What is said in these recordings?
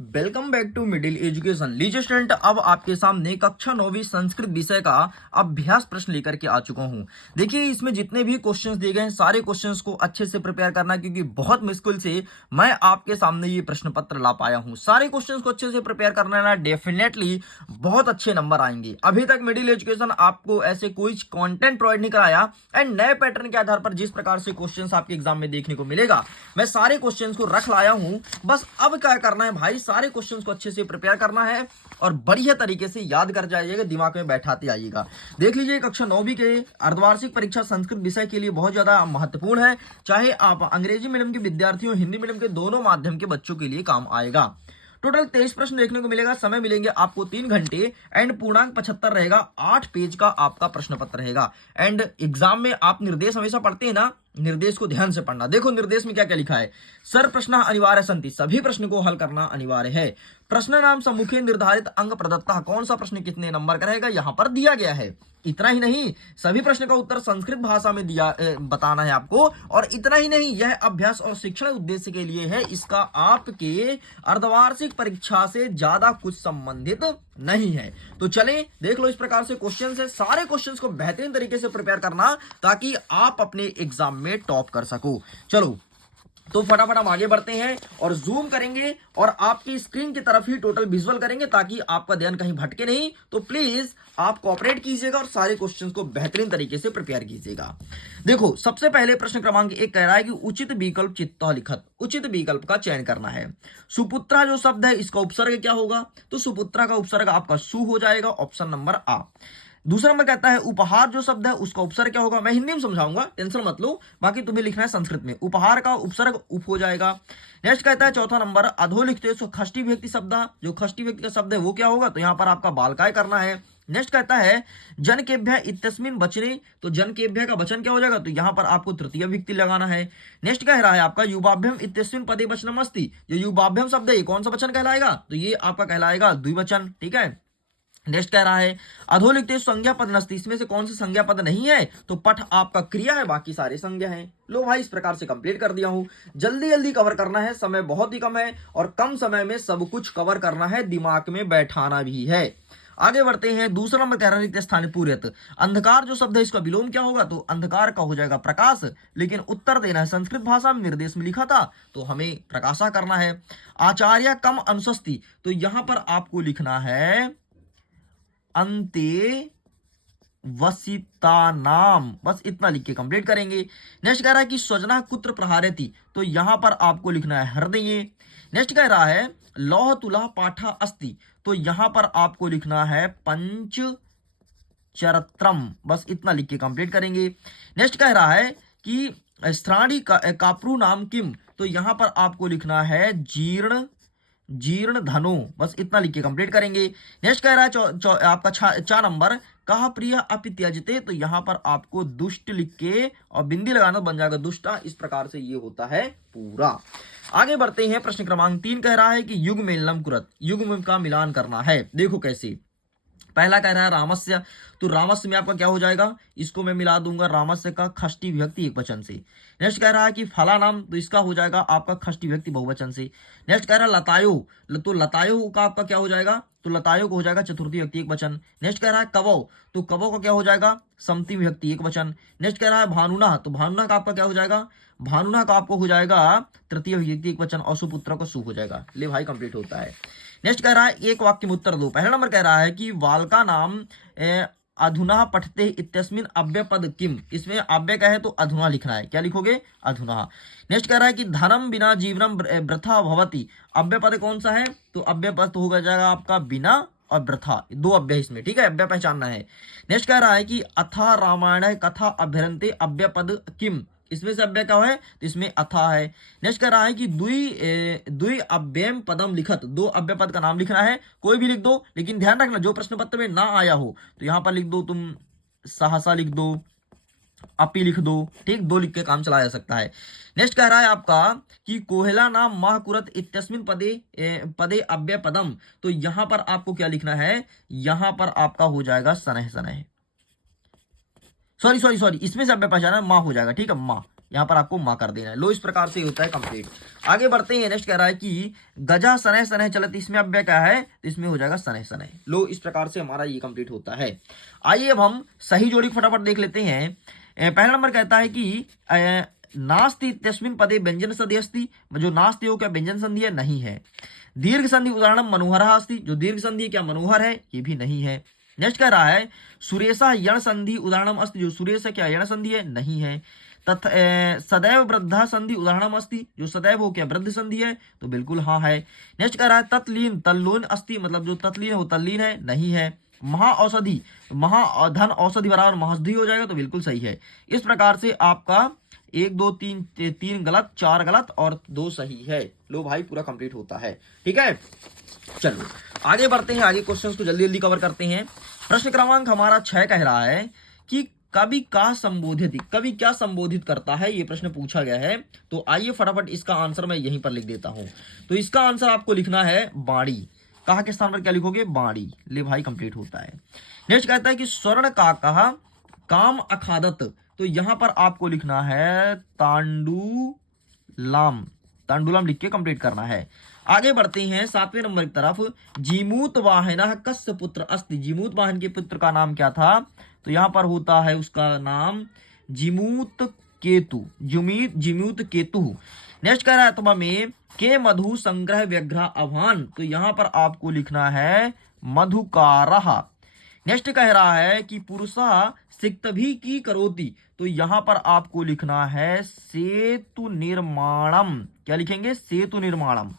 Welcome back to middle education. लीजिए student, अब आपके सामने कक्षा 9वीं संस्कृत विषय का अभ्यास प्रश्न लेकर के आ चुका हूं। देखिए, इसमें जितने भी क्वेश्चंस दिए गए हैं सारे क्वेश्चंस को अच्छे से प्रिपेयर करना, क्योंकि बहुत मुश्किल से मैं आपके सामने ये प्रश्न पत्र ला पाया हूं। सारे क्वेश्चंस को अच्छे से प्रिपेयर करना ना, डेफिनेटली बहुत अच्छे नंबर आएंगे। अभी तक मिडिल एजुकेशन आपको ऐसे कोई कंटेंट प्रोवाइड नहीं कराया एंड नए पैटर्न के आधार पर जिस प्रकार से क्वेश्चंस आपके एग्जाम में देखने को मिलेगा, मैं सारे क्वेश्चंस को रख लाया हूं। बस अब क्या करना है भाई, सारे क्वेश्चंस को अच्छे से प्रिपेयर करना है और बढ़िया तरीके से याद कर जाइएगा, दिमाग में बैठाते आइएगा। देख लीजिए, कक्षा 9वीं के अर्धवार्षिक परीक्षा संस्कृत विषय के लिए बहुत ज्यादा महत्वपूर्ण है। चाहे आप अंग्रेजी मीडियम के विद्यार्थियों, हिंदी मीडियम के, दोनों माध्यम के बच्चों के लिए काम आएगा। टोटल 23 प्रश्न देखने को मिलेगा। समय मिलेंगे आपको 3 घंटे एंड पूर्णांक 75 रहेगा। 8 पेज का आपका प्रश्न पत्र रहेगा। एंड एग्जाम में आप निर्देश हमेशा पढ़ते हैं ना, निर्देश को ध्यान से पढ़ना। देखो निर्देश में क्या क्या लिखा है। सर प्रश्न अनिवार्य संति, सभी प्रश्न को हल करना अनिवार्य है। प्रश्न नाम सम्मुखे निर्धारित अंक प्रदत्ता, कौन सा प्रश्न कितने नंबर का रहेगा यहां पर दिया गया है। इतना ही नहीं, सभी प्रश्न का उत्तर संस्कृत भाषा में दिया बताना है आपको। और इतना ही नहीं, यह अभ्यास और शिक्षण उद्देश्य के लिए है। इसका आपके अर्धवार्षिक परीक्षा से ज्यादा कुछ संबंधित नहीं है। तो चलें देख लो, इस प्रकार से क्वेश्चन है। सारे क्वेश्चंस को बेहतरीन तरीके से प्रिपेयर करना ताकि आप अपने एग्जाम में टॉप कर सको। चलो तो फटाफट हम आगे बढ़ते हैं और जूम करेंगे और आपकी स्क्रीन की तरफ ही टोटल विजुअल करेंगे ताकि आपका ध्यान कहीं भटके नहीं। तो प्लीज आप कोऑपरेट कीजिएगा और सारे क्वेश्चंस को बेहतरीन तरीके से प्रिपेयर कीजिएगा। देखो, सबसे पहले प्रश्न क्रमांक 1 कह रहा है कि उचित विकल्प चित्तः लिखत, उचित विकल्प का चयन करना है। सुपुत्रा जो शब्द है, इसका उपसर्ग क्या होगा? तो सुपुत्रा का उपसर्ग आपका सु हो जाएगा, ऑप्शन नंबर आ। दूसरा नंबर कहता है उपहार जो शब्द है, उसका उपसर्ग क्या होगा? मैं हिंदी में समझाऊंगा, टेंशन मत लो, बाकी तुम्हें लिखना है संस्कृत में। उपहार का उपसर्ग उप हो जाएगा। नेक्स्ट कहता है चौथा नंबर अधो लिखते हो, खष्टी व्यक्ति शब्द, जो खष्टी व्यक्ति का शब्द है वो क्या होगा? तो यहां पर आपका बालकाय करना है। नेक्स्ट कहता है जनकेभ्य इत्यस्मिन् वचने, तो जनकेभ्य का वचन क्या हो जाएगा? तो यहां पर आपको तृतीय व्यक्ति लगाना है। नेक्स्ट कह रहा है आपका युवाभ्यम इत्यस्मिन् पदे वचनम अस्ति, जो युवाभ्यम शब्द है कौन सा वचन कहलाएगा? तो ये आपका कहलाएगा द्विवचन। ठीक है। नेक्स्ट कह रहा है अधो लिखते संज्ञा पद नस्ती, इसमें से कौन सा संज्ञा पद नहीं है? तो पठ आपका क्रिया है, बाकी सारे संज्ञा हैं। लो भाई, इस प्रकार से कंप्लीट कर दिया हूं। जल्दी जल्दी कवर करना है, समय बहुत ही कम है और कम समय में सब कुछ कवर करना है, दिमाग में बैठाना भी है। आगे बढ़ते हैं। दूसरा नंबर कह रहा है स्थान पूर्यत, अंधकार जो शब्द है इसका विलोम क्या होगा? तो अंधकार का हो जाएगा प्रकाश, लेकिन उत्तर देना है संस्कृत भाषा में, निर्देश में लिखा था तो हमें प्रकाशा करना है। आचार्य कम अनुशस्ति, तो यहां पर आपको लिखना है अंते वसिता नाम, बस इतना लिख के कंप्लीट करेंगे। नेक्स्ट कह रहा है कि स्वजना कुत्र प्रहारति, तो यहां पर आपको लिखना है हृदय। नेक्स्ट कह रहा है लौह तुला पाठा अस्ति, तो यहां पर आपको लिखना है पंच चरत्रम, बस इतना लिख के कंप्लीट करेंगे। नेक्स्ट कह रहा है कि श्राणी काप्रू नाम किम, तो यहां पर आपको लिखना है जीर्ण जीर्ण धनो, बस इतना लिख के कंप्लीट करेंगे। नेक्स्ट कह रहा है आपका 4 नंबर कहा प्रिय अपि त्यजते, तो यहां पर आपको दुष्ट लिख के और बिंदी लगाना बन जाएगा दुष्टा। इस प्रकार से ये होता है पूरा। आगे बढ़ते हैं। प्रश्न क्रमांक 3 कह रहा है कि युग मेलनम कुरत, युग का मिलान करना है। देखो कैसे। पहला कह रहा है रामस्य, तो रामस्य में आपका क्या हो जाएगा? इसको मैं मिला दूंगा रामस्य का खष्टी विभक्ति एक वचन से। नेक्स्ट कह रहा है कि फला नाम, तो इसका हो जाएगा आपका खष्टी विभक्ति बहुवचन से। नेक्स्ट कह रहा है लतायो, तो लतायो का आपका क्या हो जाएगा? तो लतायो को हो जाएगा चतुर्थी विभक्ति एक वचन। नेक्स्ट कह रहा है कवौ, तो कवौ का क्या हो जाएगा? समती विभक्ति एक वचन। नेक्स्ट कह रहा है भानुना, तो भानुना का आपका क्या हो जाएगा? भानुना का आपको हो जाएगा तृतीय विभक्ति एक वचन और सुपुत्र का सु हो जाएगा। ले भाई कंप्लीट होता है। नेक्स्ट कह रहा है एक वाक्य में उत्तर दो। पहला नंबर कह रहा है कि बालका नाम अधुना पठते इत्यस्मिन् अव्यय पद किम, इसमें अव्यय का है तो अधुना लिखना है। क्या लिखोगे? अधुना। नेक्स्ट कह रहा है कि धनम बिना जीवनम वृथा भवति, अव्यय पद कौन सा है? तो अव्यय पद तो होगा जाएगा आपका बिना और वृथा, दो अव्यय इसमें। ठीक है, अव्यय पहचानना है। नेक्स्ट कह रहा है कि अथा रामायण कथा अभ्यरंते अव्यय पद किम, इसमें से अव्यय क्या है? तो इसमें अथा है। नेक्स्ट कह रहा है कि द्वि अव्ययम पदम लिखत, दो अव्यय पद का नाम लिखना है। कोई भी लिख दो, लेकिन ध्यान रखना जो प्रश्न पत्र में ना आया हो तो यहां पर लिख दो, तुम सहसा लिख दो, अपी लिख दो। ठीक, दो लिख के काम चलाया जा सकता है। नेक्स्ट कह रहा है आपका कि कोहला नाम माह कुरत इत्यस्मिन् पदे अव्यय पदम, तो यहां पर आपको क्या लिखना है? यहां पर आपका हो जाएगा सनह सनह, सॉरी इसमें से अव्यय पहचाना माँ हो जाएगा। ठीक है, माँ, यहाँ पर आपको माँ कर देना है। लो, इस प्रकार से होता है कंप्लीट। आगे बढ़ते हैं। नेक्स्ट कह रहा है कि गजा सनह सनह चलत, इसमें अव्यय क्या है, तो इसमें हो जाएगा सनह सनह। लो, इस प्रकार से हमारा ये कंप्लीट होता है। आइए अब हम सही जोड़ी को फटाफट देख लेते हैं। पहला नंबर कहता है कि नास्ति इत्यस्मिन् पदे व्यंजन संधि अस्ति, जो नास्ति हो क्या व्यंजन संधि है, नहीं है। दीर्घ संधि उदाहरण मनोहर अस्ति, जो दीर्घ संधि क्या मनोहर है, ये भी नहीं है। नेक्स्ट कह रहा है सुरेशा यण संधि उदाहरणम अस्ति, जो सुरेश है क्या यण संधि है, नहीं है। सदैव वृद्धा संधि उदाहरणम अस्ति, जो सदैव हो क्या वृद्ध संधि है, तो बिल्कुल हाँ है। नेक्स्ट कह रहा है तत्लीन तल्लोन अस्ति, मतलब जो तत्लीन है वो तल्लीन है, नहीं है। महाऔषधि, महाधन औषधि बराबर महौषधि हो जाएगा, तो बिल्कुल सही है। इस प्रकार से आपका 1 2 3 गलत, 4 गलत और 2 सही है। लो भाई, पूरा कंप्लीट होता है। ठीक है, चलो आगे बढ़ते हैं। आगे क्वेश्चंस को जल्दी जल्दी कवर करते हैं। प्रश्न क्रमांक हमारा 6 कह रहा है कि कवि का संबोधित, कवि क्या संबोधित करता है, ये प्रश्न पूछा गया है। तो आइए फटाफट इसका आंसर मैं यहीं पर लिख देता हूं। तो इसका आंसर आपको लिखना है बाणी। कहा के स्थान पर क्या लिखोगे, बाणी। ले भाई, कंप्लीट होता है। नेक्स्ट कहता है कि स्वर्ण का कहा काम अखादत, तो यहां पर आपको लिखना है तांडुलाम। तांडुलाम लिख के कंप्लीट करना है। आगे बढ़ते हैं 7वें नंबर की तरफ। जीमूत वाहन कस्य पुत्र अस्ति, जीमूत वाहन के पुत्र का नाम क्या था, तो यहां पर होता है उसका नाम जीमूत केतु, जीमूत केतु। नेक्स्ट कह रहा है तुम्हारा में के मधु संग्रह व्यग्रह आह्वान, तो यहां पर आपको लिखना है मधुकारः। नेक्स्ट कह रहा है कि पुरुषा सिक्त भी की करोति, तो यहां पर आपको लिखना है सेतु निर्माणम। क्या लिखेंगे, सेतु निर्माणम।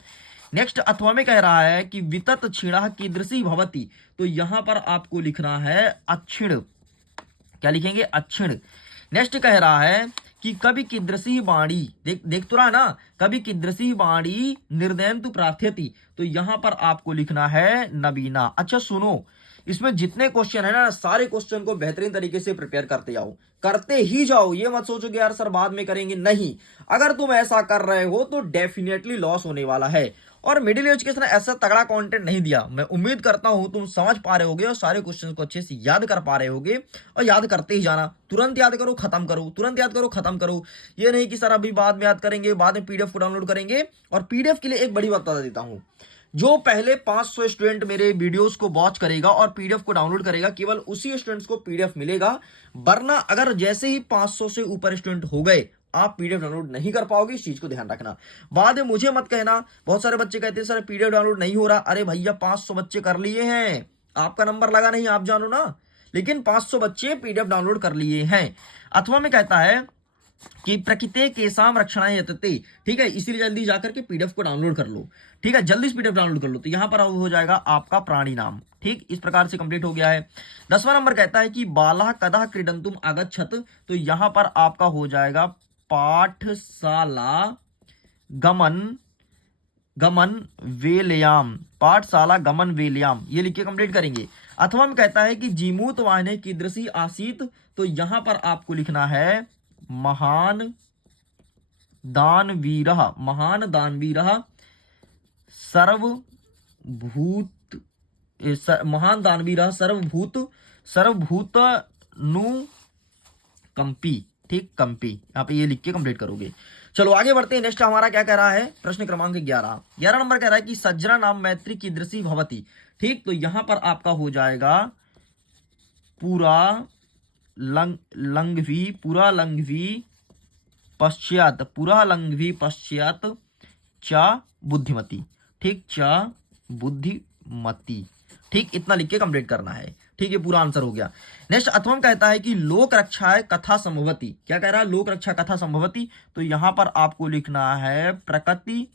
नेक्स्ट अथवा में कह रहा है कि वितत क्षीणः कीदृशी भवति, तो यहां पर आपको लिखना है अक्षिण। क्या लिखेंगे, अक्षिण। नेक्स्ट कह रहा है कि कवि कीदृशी वाणी, देख तो रहा ना, कवि कीदृशी वाणी निर्दयन्तु प्रार्थयति, तो यहां पर आपको लिखना है नवीना। अच्छा सुनो, इसमें जितने क्वेश्चन है ना, सारे क्वेश्चन को बेहतरीन तरीके से प्रिपेयर करते जाओ, करते ही जाओ। ये मत सोचो कि यार सर बाद में करेंगे, नहीं। अगर तुम ऐसा कर रहे हो तो डेफिनेटली लॉस होने वाला है। और मिडिल एजुकेशन ने ऐसा तगड़ा कंटेंट नहीं दिया। मैं उम्मीद करता हूं तुम समझ पा रहे होगे और सारे क्वेश्चन को अच्छे से याद कर पा रहे होगे। और याद करते ही जाना, तुरंत याद करो खत्म करो, तुरंत याद करो खत्म करो। ये नहीं कि सर अभी बाद में याद करेंगे, बाद में पीडीएफ को डाउनलोड करेंगे। और पीडीएफ के लिए एक बड़ी बात बता देता हूं, जो पहले 500 स्टूडेंट मेरे वीडियोस को वॉच करेगा और पीडीएफ को डाउनलोड करेगा, केवल उसी स्टूडेंट्स को पीडीएफ मिलेगा। वरना अगर जैसे ही 500 से ऊपर स्टूडेंट हो गए, आप पीडीएफ डाउनलोड नहीं कर पाओगे। इस चीज को ध्यान रखना। बाद में मुझे मत कहना, बहुत सारे बच्चे कहते हैं सर पीडीएफ डाउनलोड नहीं हो रहा। अरे भैया, 500 बच्चे कर लिए हैं, आपका नंबर लगा नहीं, आप जानो ना। लेकिन 500 बच्चे पीडीएफ डाउनलोड कर लिए हैं। अथवा में कहता है कि प्रकृति के साम रक्षणा यतते, ठीक है, इसीलिए जल्दी जाकर के पीडीएफ को डाउनलोड कर लो। ठीक है, जल्दी से पीडीएफ डाउनलोड कर लो। तो यहां पर हो जाएगा आपका प्राणी नाम। ठीक, इस प्रकार से कंप्लीट हो गया है। 10वां नंबर कहता है कि बाला कदा क्रीडंतुम आगच्छत, तो यहां पर आपका हो जाएगा पाठशाला गमन वेलयाम, पाठशाला गमन वेलयाम, ये लिख के कंप्लीट करेंगे। अथवा में कहता है कि जीमूत वाहने कीदृशी आसीत, तो यहां पर आपको लिखना है महान दानवीरः, महान दानवीरः सर्वभूत, महान दानवीरः सर्वभूत कंपी। ठीक, कंपी, यहाँ पे ये लिख के कंप्लीट करोगे। चलो आगे बढ़ते हैं। नेक्स्ट हमारा क्या कह रहा है, प्रश्न क्रमांक 11 नंबर कह रहा है कि सज्जना नाम मैत्री कीदृशी भवति। ठीक, तो यहां पर आपका हो जाएगा पूरा लंघवी पश्चात चा बुद्धिमती। ठीक, चा बुद्धिमती। ठीक, इतना लिख के कंप्लीट करना है। ठीक है, पूरा आंसर हो गया। नेक्स्ट अथवा कहता है कि लोक रक्षा कथा संभवती। क्या कह रहा है, लोक रक्षा कथा संभवती, तो यहां पर आपको लिखना है प्रकृति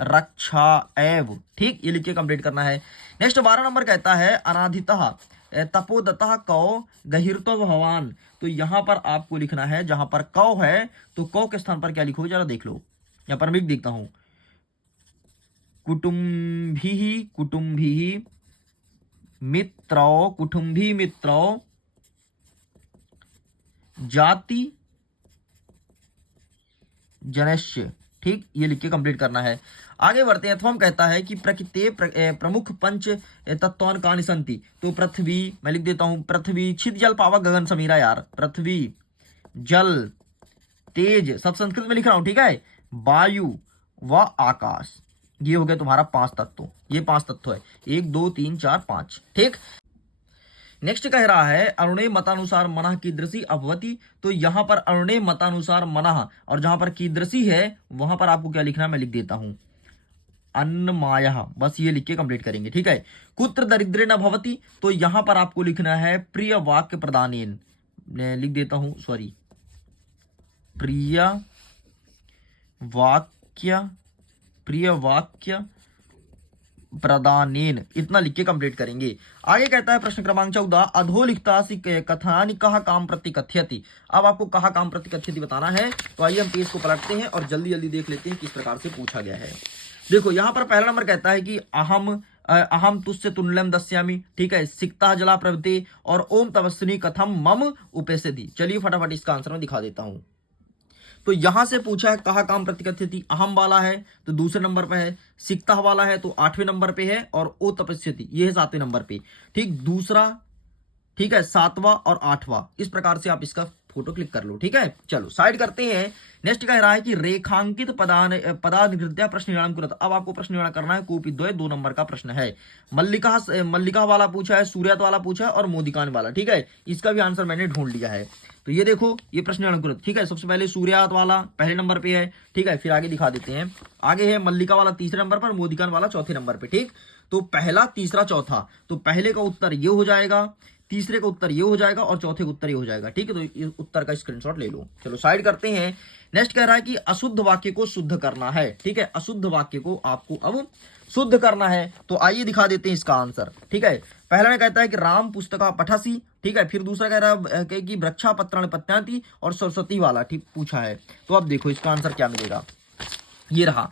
रक्षा एव। ठीक, ये लिख के कंप्लीट करना है। नेक्स्ट 12 नंबर कहता है अनाधितः तपोदतः कौ गहिरतो भवान, तो यहां पर आपको लिखना है, जहां पर कौ है तो कौ के स्थान पर क्या लिखोगे जरा देख लो। यहां पर मैं देखता हूं, कुटुंभी मित्रों जाति जनस्य। ठीक, ये लिख के कंप्लीट करना है। आगे बढ़ते हैं। अथवा कहता है कि प्रकृति प्रमुख पंच तत्वान कानि सन्ति, तो पृथ्वी, मैं लिख देता हूं पृथ्वी, छिद जल पावक गगन समीरा। यार पृथ्वी, जल, तेज, सब संस्कृत में लिख रहा हूं, ठीक है, वायु व आकाश। ये हो गया तुम्हारा 5 तत्व, ये 5 तत्व है, 1 2 3 4 5, ठीक। नेक्स्ट कह रहा है अरुणे मतानुसार मनः कीदृशी अभवती। तो यहां पर अरुणे मतानुसार मनः, और जहां पर कीदृशी है वहां पर आपको क्या लिखना है, मैं लिख देता हूं, अन्नमाया, बस ये लिख के कंप्लीट करेंगे, ठीक है। कुत्र दरिद्रे न भवती, तो यहां पर आपको लिखना है प्रिय वाक्य प्रदानेन, लिख देता हूं, सॉरी, प्रिय वाक्य, प्रिय वाक्य प्रदानेन, इतना लिख के कंप्लीट करेंगे। आगे कहता है प्रश्न क्रमांक 14, अधोलिखितासि कथनानि कहा काम प्रति कथयति। अब आपको कहा काम प्रति कथयति बताना है। तो आइए हम पेज को पलटते हैं और जल्दी जल्दी देख लेते हैं किस प्रकार से पूछा गया है। देखो यहाँ पर पहला नंबर कहता है कि अहम तुस्य तुल्यम दस्यामि, ठीक है, सिक्ता जला प्रभृति, और ओम तपस्विनी कथम मम उपैस्यति। चलिए फटाफट इसका आंसर मैं दिखा देता हूं। तो यहां से पूछा है कहा काम प्रतिकथ्यति, अहम वाला है तो दूसरे नंबर पे है, सिक्ता वाला है तो 8वें नंबर पे है, और ओ तपस्यति ये है 7वें नंबर पे, ठीक। दूसरा, ठीक है, 7वां और 8वां, इस प्रकार से आप इसका फोटो क्लिक कर लो, ठीक है। चलो साइड करते हैं। नेक्स्ट कह रहा है कि रेखांकित पदानुकृत्या प्रश्न निवारण कुरत। अब आपको प्रश्न निवारण करना है, कोपी 2 नंबर का प्रश्न है। मल्लिका वाला पूछा है, सूर्यात वाला पूछा है, और मोदिकान वाला, ठीक है। इसका भी आंसर मैंने ढूंढ लिया है। तो ये देखो, ये प्रश्न निवारण कुरत, ठीक है। सबसे पहले सूर्यात वाला पहले नंबर पे है, ठीक है। फिर आगे दिखा देते हैं, आगे है मल्लिका वाला तीसरे नंबर पर, मोदिकान वाला चौथे नंबर पे, ठीक। तो पहला, तीसरा, चौथा, तो पहले का उत्तर ये हो जाएगा, तीसरे का उत्तर ये हो जाएगा, और चौथे का उत्तर ये हो जाएगा, ठीक है। तो इस उत्तर का स्क्रीनशॉट ले लो। चलो साइड करते हैं। नेक्स्ट कह रहा है कि अशुद्ध वाक्य को शुद्ध करना है, ठीक है। अशुद्ध वाक्य को आपको अब शुद्ध करना है। तो आइए दिखा देते हैं इसका आंसर, ठीक है। पहला में कहता है कि राम पुस्तका पठसी, ठीक है। फिर दूसरा कह रहा है कि वृक्षा पत्राणि पत्यांति, और सरस्वती वाला, ठीक, पूछा है। तो अब देखो इसका आंसर क्या मिलेगा, ये रहा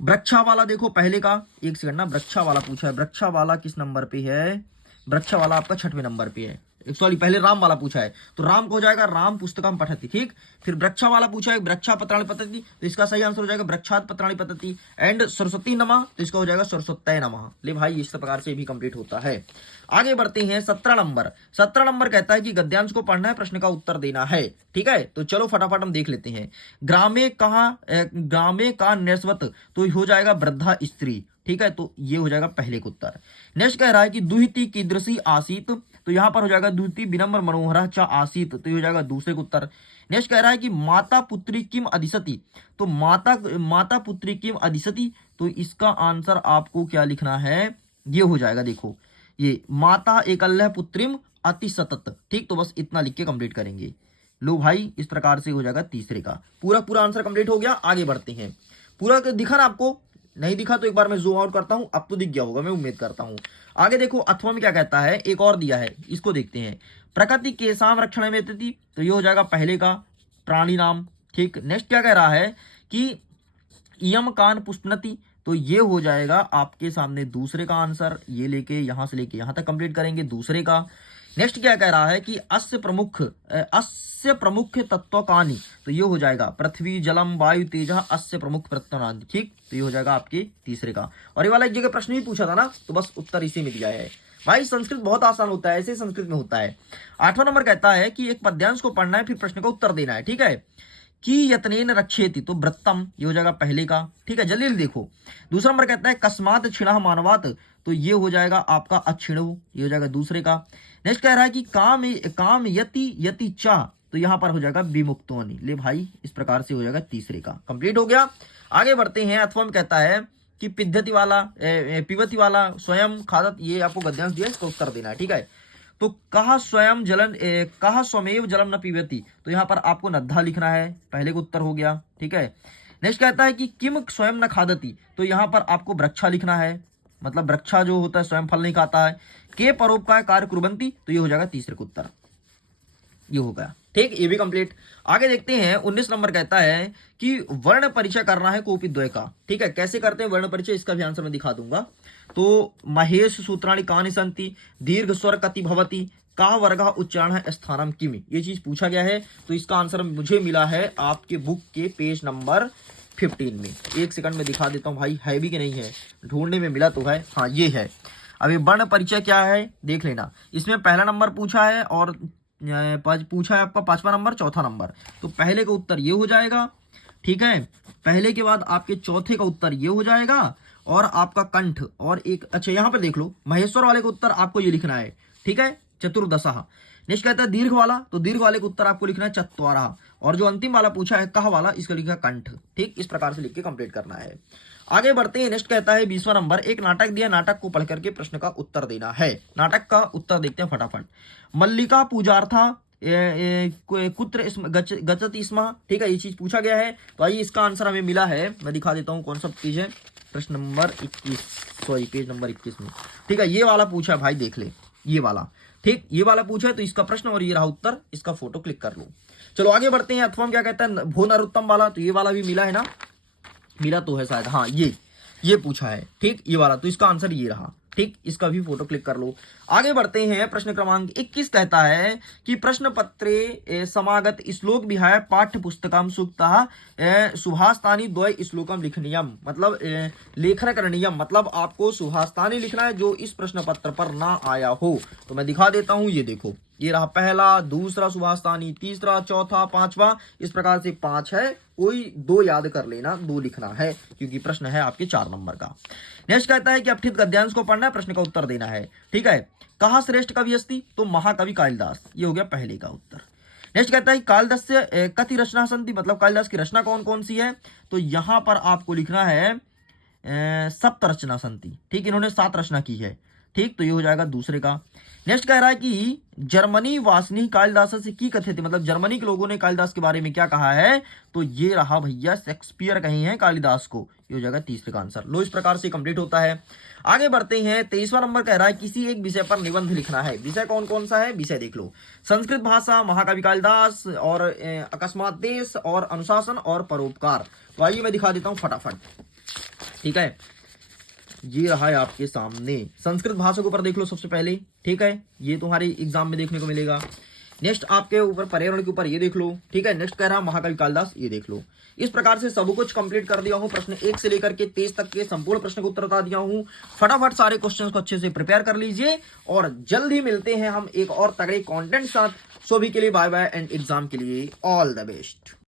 वृक्षा वाला। देखो पहले का, एक सेकंड ना, वृक्षा वाला पूछा है, वृक्षा वाला किस नंबर पे है, वृक्षा वाला आपका 6वें नंबर पे है, सॉरी पहले राम वाला पूछा है, तो राम को हो जाएगा राम पुस्तकम पठति, ठीक। फिर वृक्षा वाला पूछा है वृक्षा पत्राणि पतति, तो इसका सही आंसर हो जाएगा वृक्षात पत्राणि पतति। एंड सरस्वती नमः, तो इसका हो जाएगा सरस्वत्यै नमः। ले भाई, इस प्रकार से भी कंप्लीट होता है। आगे बढ़ते हैं 17 नंबर। 17 नंबर कहता है कि गद्यांश को पढ़ना है, प्रश्न का उत्तर देना है, ठीक है। तो चलो फटाफट हम देख लेते हैं। ग्रामे का निस्वत, तो हो जाएगा वृद्धा स्त्री, ठीक है। तो ये हो जाएगा पहले का उत्तर। नेक्स्ट कह रहा है कि दुहिति कीदृशी आसीत, तो यहां पर हो जाएगा दुहिति विनम्र मनोहर च आसीत, तो ये हो जाएगा दूसरे का उत्तर। नेक्स्ट कह रहा है कि माता पुत्री किम अधिसति, तो माता पुत्री किम अधिसति, तो इसका आंसर आपको क्या लिखना है, ये हो जाएगा, देखो ये माता एकल्य पुत्रिम अति सतत, ठीक। तो बस इतना लिख के कंप्लीट करेंगे। लो भाई, इस प्रकार से हो जाएगा तीसरे का। पूरा आंसर कंप्लीट हो गया। आगे बढ़ते हैं। पूरा दिखा ना आपको, नहीं दिखा तो एक बार मैं जूम आउट करता हूं, अब तो दिख गया होगा, मैं उम्मीद करता हूं। आगे देखो अथवा में क्या कहता है, एक और दिया है, इसको देखते हैं। प्रकृति के साम रक्षण में स्थिति, तो ये हो जाएगा पहले का प्राणी नाम, ठीक। नेक्स्ट क्या कह रहा है कि इयम कान पुष्पनति, तो ये हो जाएगा आपके सामने दूसरे का आंसर। ये लेके यहां से लेके यहां तक कंप्लीट करेंगे दूसरे का। नेक्स्ट क्या कह रहा है कि अस्य प्रमुख तत्वकानि, तो ये हो जाएगा पृथ्वी जलम वायु तेज अस्य प्रमुख तत्वकानि, ठीक। तो ये हो जाएगा आपके तीसरे का। और ये वाला एक जगह प्रश्न भी पूछा था ना, तो बस उत्तर इसी में दिया है। भाई संस्कृत बहुत आसान होता है, ऐसे संस्कृत में होता है। 8वां नंबर कहता है कि एक पद्यांश को पढ़ना है, फिर प्रश्न का उत्तर देना है, ठीक है। कि यत्नेन रक्षेति, तो वृत्तम, ये हो जाएगा पहले का, ठीक है। जल्दी देखो। दूसरा नंबर कहता है कस्मात क्षिणः मानवात, तो ये हो जाएगा आपका अक्षिणु, ये हो जाएगा दूसरे का। नेक्स्ट कह रहा है कि काम यति चा, तो यहां पर हो जाएगा विमुक्तोनि। ले भाई, इस प्रकार से हो जाएगा तीसरे का। कंप्लीट हो गया। आगे बढ़ते हैं। अथवा में कहता है कि पिद्धति वाला स्वयं खादत, ये आपको गद्यांश दिया, इसका उत्तर देना है, ठीक है। तो कहा स्वमेव जलम न पीबती, तो यहां पर आपको नद्धा लिखना है, पहले का उत्तर हो गया, ठीक है। नेक्स्ट कहता है कि किम स्वयं न खादती, तो यहां पर आपको वृक्षा लिखना है, मतलब वृक्षा जो होता है स्वयं फल नहीं खाता है। के परोपकार कार्य कुर्वन्ति, तो ये हो जाएगा तीसरे का उत्तर, ये हो गया, ठीक। ये भी कंप्लीट। आगे देखते हैं। 19 नंबर कहता है कि वर्ण परिचय करना है कोपी द्वय का, ठीक है। कैसे करते हैं वर्ण परिचय, इसका भी आंसर मैं दिखा दूंगा। तो महेश सूत्राणि कानि सन्ति, दीर्घ स्वर कति भवति, का वर्ग उच्चारण स्थानम किमि, ये चीज पूछा गया है। तो इसका आंसर मुझे मिला है आपके बुक के पेज नंबर 15 में। एक सेकंड में दिखा देता हूँ भाई, है भी कि नहीं है, ढूंढने में मिला तो है, हाँ ये है। अभी वर्ण परिचय क्या है देख लेना। इसमें पहला नंबर पूछा है और पूछा है आपका 5वां नंबर, चौथा नंबर, तो पहले का उत्तर ये हो जाएगा, ठीक है। पहले के बाद आपके चौथे का उत्तर ये हो जाएगा, और आपका कंठ, और एक अच्छा यहाँ पर देख लो, महेश्वर वाले का उत्तर आपको ये लिखना है, ठीक है, चतुर्दशः। नेक्स्ट कहता है दीर्घ वाला, तो दीर्घ वाले का उत्तर आपको लिखना है चत्वारः, और जो अंतिम वाला पूछा है कह वाला, इसका लिखा कंठ, ठीक, इस प्रकार से लिख के कंप्लीट करना है। आगे बढ़ते हैं। नेक्स्ट कहता है 20वां नंबर, एक नाटक दिया, नाटक को पढ़ करके प्रश्न का उत्तर देना है। नाटक का उत्तर देखते हैं फटाफट। मल्लिका पूजार्था कुत्र गचति स्म, ठीक है, ये चीज पूछा गया है। तो आइए इसका आंसर हमें मिला है, मैं दिखा देता हूँ कौन सा चीज है। प्रश्न नंबर 21, सॉरी पेज नंबर 21 में, ठीक है, ये वाला पूछा है भाई, देख ले ये वाला, ठीक, ये वाला पूछा है, तो इसका प्रश्न और ये रहा उत्तर, इसका फोटो क्लिक कर लो। चलो आगे बढ़ते हैं। अथवा क्या कहता है, भो नरोत्तम वाला, तो ये वाला भी मिला है ना, मिला तो है शायद, हाँ ये पूछा है, ठीक, ये वाला, तो इसका आंसर ये रहा, ठीक, इसका भी फोटो क्लिक कर लो। आगे बढ़ते हैं। प्रश्न क्रमांक 21 कहता है कि प्रश्न पत्रे समागत श्लोक विहाय पाठ्य पुस्तकम सूक्तः सुभाषतानी द्वय श्लोकम लिखनीयम, मतलब लेखन करणीयम, मतलब आपको सुभाषतानी लिखना है जो इस प्रश्न पत्र पर ना आया हो। तो मैं दिखा देता हूं, ये देखो, ये रहा पहला, दूसरा सुभाषतानी, तीसरा, चौथा, पांचवा, इस प्रकार से 5 है, कोई 2 याद कर लेना, 2 लिखना है, क्योंकि प्रश्न है आपके 4 नंबर का। नेक्स्ट कहता है कि अपठित गद्यांश को पढ़ना है, प्रश्न का उत्तर देना है, ठीक है। कहा श्रेष्ठ कवि अस्ति, तो महाकवि कालिदास, ये हो गया पहले का उत्तर। नेक्स्ट कहता है कालिदास से कति रचना संति, मतलब कालिदास की रचना कौन कौन सी है, तो यहां पर आपको लिखना है सप्त रचना संति, ठीक, इन्होंने 7 रचना की है, ठीक, तो ये हो जाएगा दूसरे का। नेक्स्ट कह रहा है कि जर्मनी वासनी कालिदास से की कथित, मतलब जर्मनी के लोगों ने कालिदास के बारे में क्या कहा है, तो ये रहा भैया शेक्सपियर कहे हैं कालिदास को, ये हो जाएगा तीसरे का आंसर। लो, इस प्रकार से कंप्लीट होता है। आगे बढ़ते हैं। 23वां नंबर कह रहा है किसी एक विषय पर निबंध लिखना है। विषय कौन कौन सा है, विषय देख लो, संस्कृत भाषा, महाकवि कालिदास, और अकस्मात देश, और अनुशासन, और परोपकार। तो आइए मैं दिखा देता हूं फटाफट, ठीक है, ये रहा है आपके सामने। संस्कृत भाषा के ऊपर देख लो सबसे पहले, ठीक है, ये तुम्हारे एग्जाम में देखने को मिलेगा। नेक्स्ट आपके ऊपर पर्यावरण के ऊपर ये देख लो, ठीक है। नेक्स्ट कह रहा महाकवि कालिदास, ये देख लो। इस प्रकार से सब कुछ कंप्लीट कर दिया हूं। प्रश्न 1 से लेकर के 23 तक के संपूर्ण प्रश्न को उत्तर बता दिया हूं। फटाफट सारे क्वेश्चंस को अच्छे से प्रिपेयर कर लीजिए, और जल्द ही मिलते हैं हम एक और तगड़े कंटेंट साथ। सभी के लिए बाय बाय, एंड एग्जाम के लिए ऑल द बेस्ट।